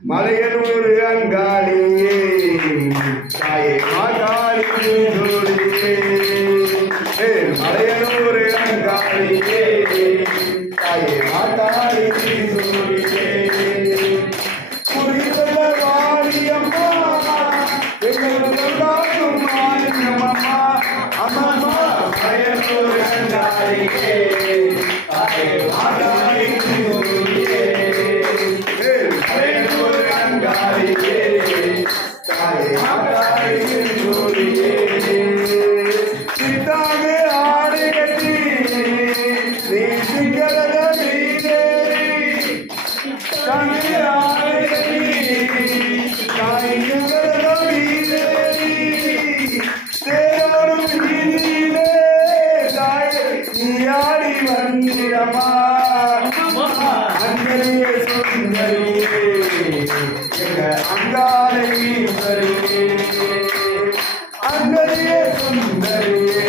மலையனூர் அங்காளியே தாயே மாகாளியே மலையனூர் அங்காளியே தாயே மாகாளியே புரிதல வாணியம்மா எங்களுக்கும் மாணியம்மா அம்மா மலையனூர் அங்காளியே தாயே மாகாளியே சித்தாங்க ஆடு கட்டி நீ சிங்கரத வீரேரி தாங்க ஆடு கட்டி தாய் சிங்கரத வீரேரி தேரோடும் வீதியிலே தாய் நீயாடி வந்திரமா அங்கரியே சுந்தரியே அங்காளை ஈஸ்வரியே அங்கரியே சுந்தரியே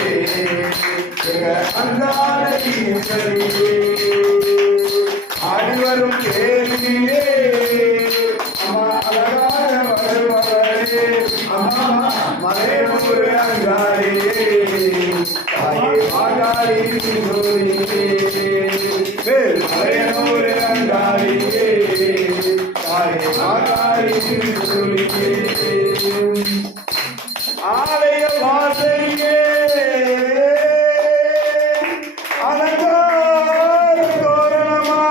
அங்காளை ஈஸ்வரியே ஆடிவரும் கேள்வியே அம்மா அழகாக வருவரே அம்மா மலையனூர் அங்காளியே தாயே மாகாளி மலையனூர் அங்காளியே ஆலய வாசலியே அலங்கார தோரணமா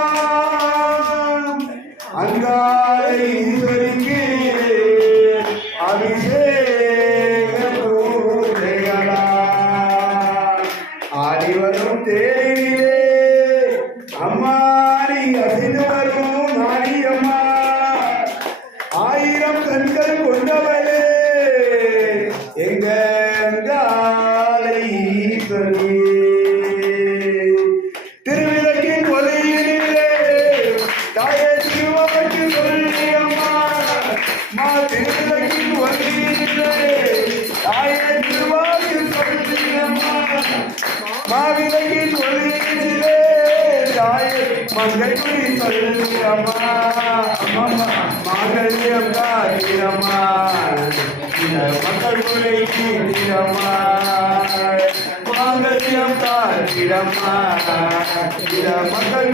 அங்காளை ஈஸ்வரிக்கு அபிஷேக பூஜைகளா ஆடி வரும் தேரிலே அம்மா நீ அசிந்து வரும் மாரியம்மா ஆயிரம் கண்கள் கொண்டவளே எங்க அங்காளை ஈஸ்வரியே திருவிளக்கின் ஒளியிலே தாயே திருவாக்கு சொல்லியம்மா மா திருவிளக்கின் ஒளியிலே தாயே திருவாக்கு சொல்லியம்மா மாவிளக்கின் ஒளியிலே தாயே மங்கைக்குடி சொல்லியம்மா அம்மா மாங்கல்யம் காரிரம்மா மக்கள் குறை தீரம்மா மாங்கல்யம் காரிரம்மா மக்கள்